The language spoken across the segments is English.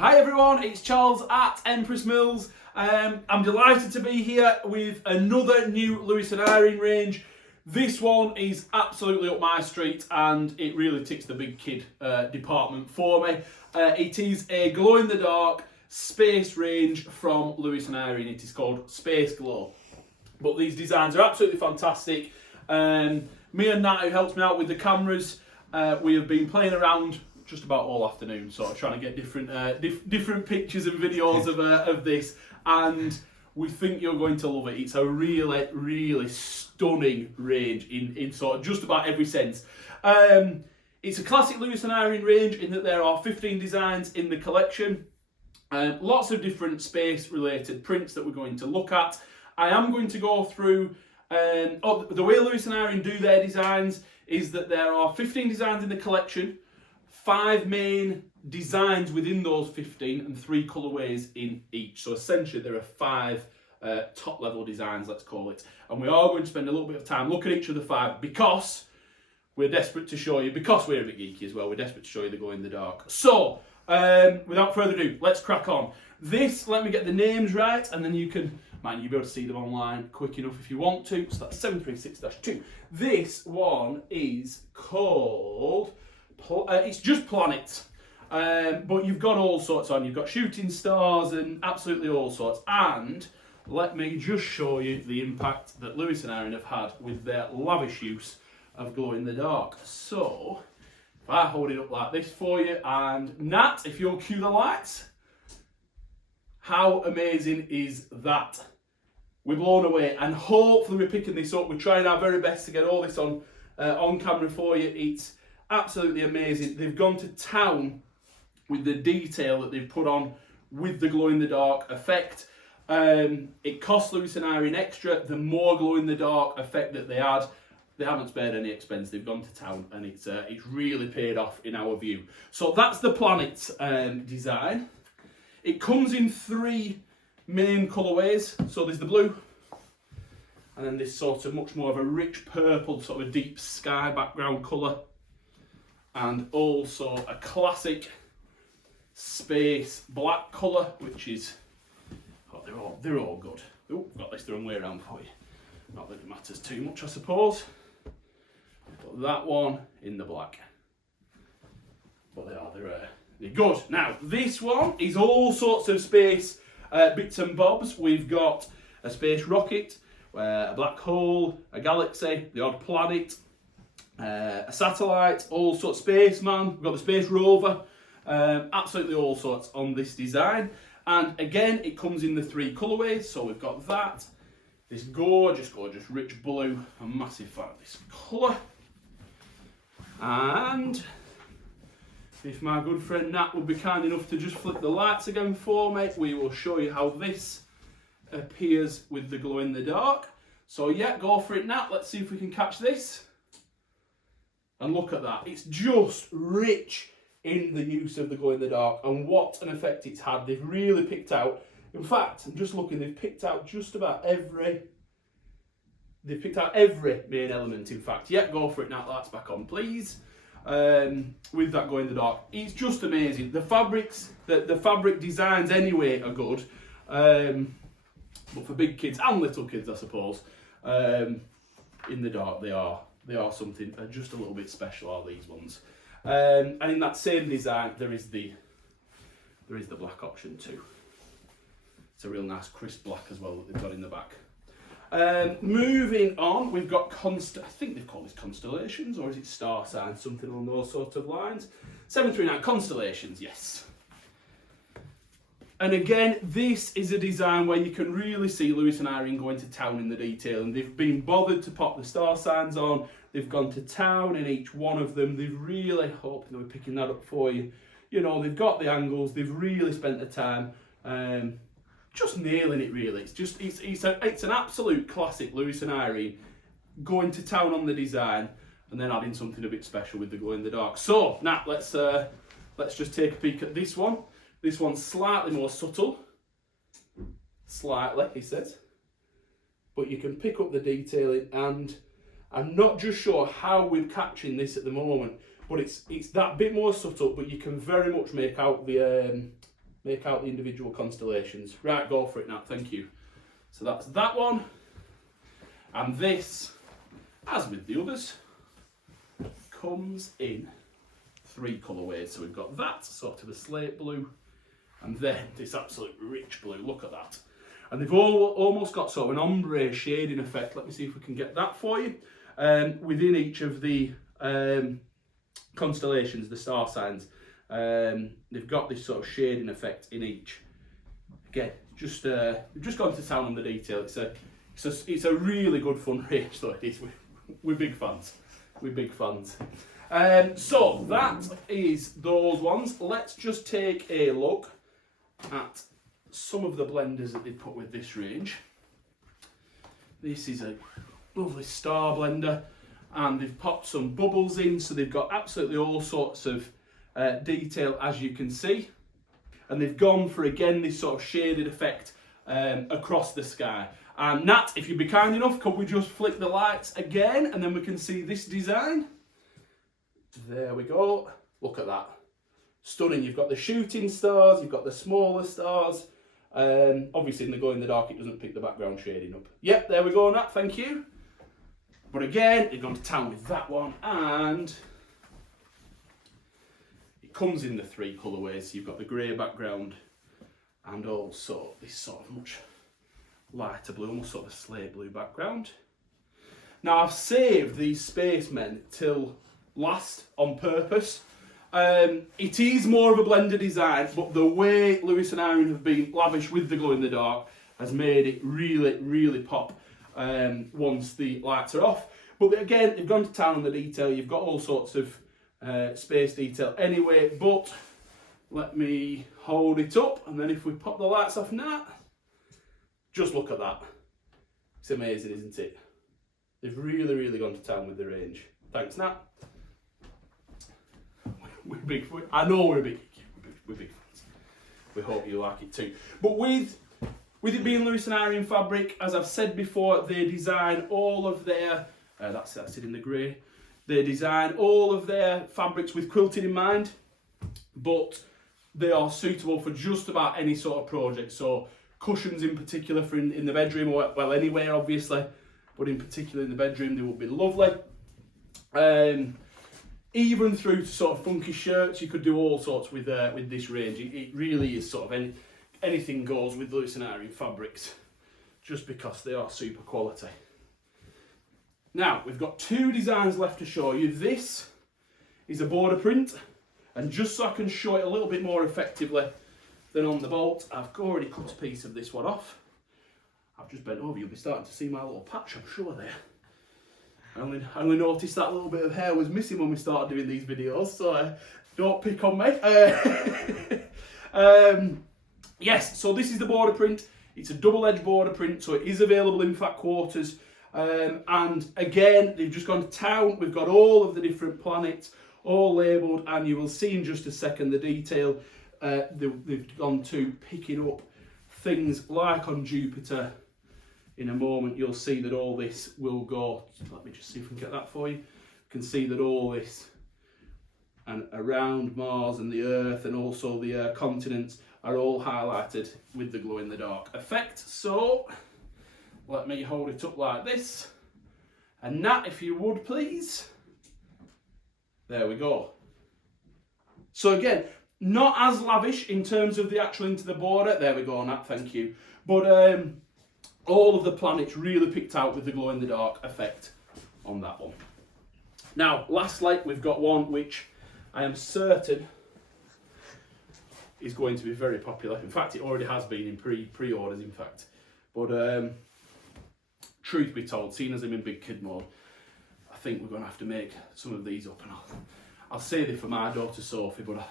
Hi everyone, it's Charles at Empress Mills. I'm delighted to be here with another new Lewis Irene range. This one is absolutely up my street and it really ticks the big kid department for me. It is a glow-in-the-dark space range from Lewis Irene. It is called Space Glow. But these designs are absolutely fantastic. Me and Nat, who helps me out with the cameras, we have been playing around just about all afternoon, sort of trying to get different pictures and videos of this, and we think you're going to love it. It's a really stunning range in sort of just about every sense. It's a classic Lewis Irene range in that there are 15 designs in the collection. Lots of different space related prints that we're going to look at. I am going to go through the way Lewis Irene do their designs is that there are 15 designs in the collection, 5 main designs within those 15 and 3 colourways in each. So essentially there are 5 top level designs, let's call it. And we are going to spend a little bit of time looking at each of the 5 because we're desperate to show you, because we're a bit geeky as well, we're desperate to show you the glow in the dark. So, without further ado, let's crack on. This, let me get the names right and then you'll be able to see them online quick enough if you want to. So that's 736-2. This one is called, it's just planets, but you've got all sorts on. You've got shooting stars and absolutely all sorts. And let me just show you the impact that Lewis Irene have had with their lavish use of glow in the dark. So, if I hold it up like this for you, and Nat, if you'll cue the lights, how amazing is that? We're blown away, and hopefully we're picking this up. We're trying our very best to get all this on camera for you. It's absolutely amazing. They've gone to town with the detail that they've put on with the glow-in-the-dark effect. It cost Lewis Irene extra. The more glow-in-the-dark effect that they had, they haven't spared any expense. They've gone to town, and it's really paid off in our view. So that's the planets design. It comes in 3 main colourways. So there's the blue, and then this sort of much more of a rich purple, sort of a deep sky background colour, and also a classic space black colour, which is, oh, they're all good. Oh, got this the wrong way around for you. Not that it matters too much, I suppose. But that one in the black. But they're good. Now, this one is all sorts of space bits and bobs. We've got a space rocket, a black hole, a galaxy, the odd planet, a satellite, all sorts of spaceman. We've got the space rover, absolutely all sorts on this design. And again, it comes in the 3 colourways. So we've got that, this gorgeous rich blue. I'm a massive fan of this colour. And if my good friend Nat would be kind enough to just flick the lights again for me, we will show you how this appears with the glow in the dark. So yeah, go for it, Nat. Let's see if we can catch this. And look at that. It's just rich in the use of the glow in the dark, and what an effect it's had. They've really picked out, in fact, I'm just looking, they've picked out just about every main element, in fact. Yeah, go for it, Nat. Lights back on, please. With that glow in the dark, it's just amazing. The fabrics, the fabric designs anyway are good, but for big kids and little kids, I suppose, in the dark they are something just a little bit special, are these ones. And in that same design, there is the black option too. It's a real nice crisp black as well that they've got in the back. Moving on, we've got I think they've called this Constellations, or is it star signs, something along those sort of lines. 739 Constellations, yes. And again, this is a design where you can really see Lewis Irene going to town in the detail, and they've been bothered to pop the star signs on. They've gone to town in each one of them. They've really, hoping they were picking that up for you. You know, they've got the angles. They've really spent the time. Just nailing it, really. It's an absolute classic Lewis Irene going to town on the design and then adding something a bit special with the glow in the dark. So now let's just take a peek at this one. This one's slightly more subtle, slightly, he says, but you can pick up the detailing, and I'm not just sure how we're catching this at the moment, but it's that bit more subtle, but you can very much make out the make out the individual constellations. Right, go for it now, thank you. So that's that one. And this, as with the others, comes in 3 colourways. So we've got that, sort of a slate blue, and then this absolute rich blue, look at that. And they've all almost got sort of an ombre shading effect. Let me see if we can get that for you. Within each of the constellations, the star signs, they've got this sort of shading effect in each. Again, we've just gone to town on the detail. It's a really good fun range, though. It is. We're big fans. We're big fans. So that is those ones. Let's just take a look at some of the blenders that they put with this range. This is a lovely star blender, and they've popped some bubbles in, so they've got absolutely all sorts of detail, as you can see. And they've gone for, again, this sort of shaded effect across the sky. And Nat, if you'd be kind enough, could we just flick the lights again, and then we can see this design? There we go. Look at that. Stunning. You've got the shooting stars, you've got the smaller stars. Obviously in the glow in the dark it doesn't pick the background shading up. Yep, there we go, Nat, thank you. But again, they've gone to town with that one, and it comes in the 3 colourways. So you've got the grey background and also this sort of much lighter blue, almost sort of a slate blue background. Now I've saved these Spacemen till last on purpose. It is more of a blender design, but the way Lewis and Irene have been lavish with the glow in the dark has made it really, really pop once the lights are off. But again, they've gone to town on the detail. You've got all sorts of space detail anyway, but let me hold it up, and then if we pop the lights off now, just look at that. It's amazing, isn't it? They've really, really gone to town with the range. Thanks, Nat. I know we're big fans. We hope you like it too. But with it being Lewis and Irene fabric, as I've said before, they design all of their, that's it in the grey, they design all of their fabrics with quilting in mind, but they are suitable for just about any sort of project. So cushions in particular for in the bedroom, or well, anywhere obviously, but in particular in the bedroom, they would be lovely. Even through to sort of funky shirts, you could do all sorts with this range. It really is sort of anything goes with Lewis and Irene fabrics, just because they are super quality. Now, we've got 2 designs left to show you. This is a border print, and just so I can show it a little bit more effectively than on the bolt, I've already cut a piece of this one off. I've just bent over, you'll be starting to see my little patch, I'm sure, there. I only noticed that little bit of hair was missing when we started doing these videos, so don't pick on me. Yes, so this is the border print. It's a double-edged border print, so it is available in fat quarters. And again, they've just gone to town. We've got all of the different planets all labelled, and you will see in just a second the detail. They've gone to picking up things like on Jupiter. In a moment, you'll see that all this will go. Let me just see if we can get that for you. You can see that all this and around Mars and the Earth and also the continents are all highlighted with the glow in the dark effect. So let me hold it up like this. And Nat, if you would please. There we go. So again, not as lavish in terms of the actual into the border. There we go, Nat, thank you. But all of the planets really picked out with the glow in the dark effect on that one. Now, lastly, we've got one which I am certain is going to be very popular. In fact, it already has been in pre-orders, in fact. But truth be told, seeing as I'm in big kid mode, I think we're going to have to make some of these up, and I'll save it for my daughter Sophie, but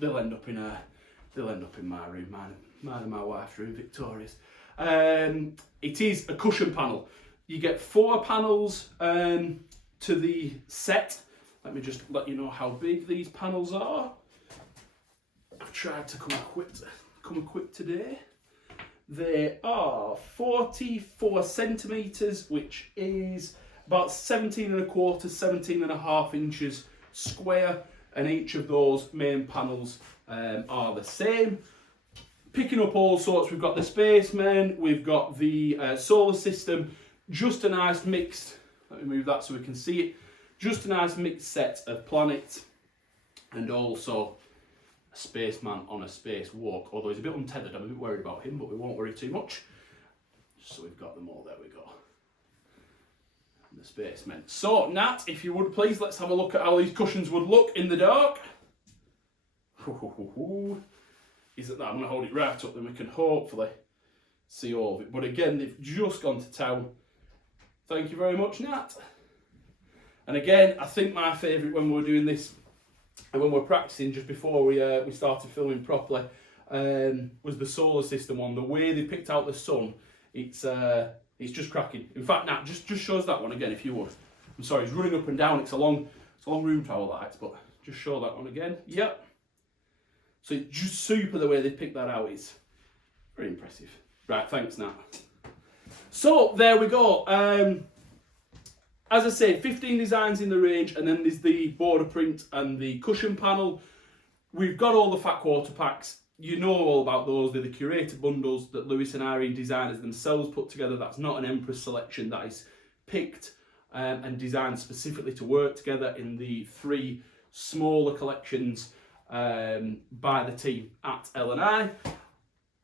they'll end up in my room, mine and my wife's room, Victoria's. It is a cushion panel. You get 4 panels to the set. Let me just let you know how big these panels are. I've tried to come equipped today. They are 44 centimetres, which is about 17 1/4, 17 1/2 inches square, and each of those main panels are the same. picking up all sorts. We've got the Spacemen, we've got the solar system, just a nice mixed, let me move that so we can see it, just a nice mixed set of planets, and also a spaceman on a spacewalk, although he's a bit untethered. I'm a bit worried about him, but we won't worry too much. So we've got them all, there we go. The Spacemen. So, Nat, if you would please, let's have a look at how these cushions would look in the dark. Is it that? I'm going to hold it right up, then we can hopefully see all of it. But again, they've just gone to town. Thank you very much, Nat. And again, I think my favourite when we were doing this, and when we were practicing just before we started filming properly, was the solar system one. The way they picked out the sun, it's just cracking. In fact, Nat, just shows that one again if you would. I'm sorry, it's running up and down. It's a long room to our lights, but just show that one again. Yep. So it's just super the way they picked that out. It's very impressive. Right, thanks, Nat. So there we go. As I say, 15 designs in the range, and then there's the border print and the cushion panel. We've got all the fat quarter packs. You know all about those. They're the curated bundles that Lewis and Irene designers themselves put together. That's not an Empress selection. That is picked and designed specifically to work together in the 3 smaller collections by the team at L&I.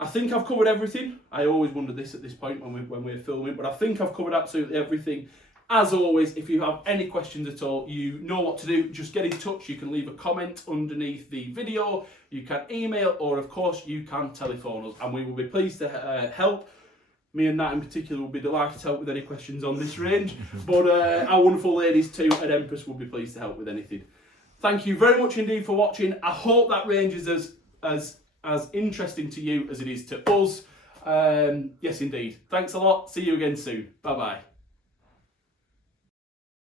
I think I've covered everything. I always wondered this at this point when we're filming, but I think I've covered absolutely everything. As always, if you have any questions at all, you know what to do. Just get in touch. You can leave a comment underneath the video. You can email, or of course, you can telephone us, and we will be pleased to help. Me and Nat in particular will be delighted to help with any questions on this range, but our wonderful ladies too at Empress will be pleased to help with anything. Thank you very much indeed for watching. I hope that range is as interesting to you as it is to us. Yes, indeed. Thanks a lot. See you again soon. Bye-bye.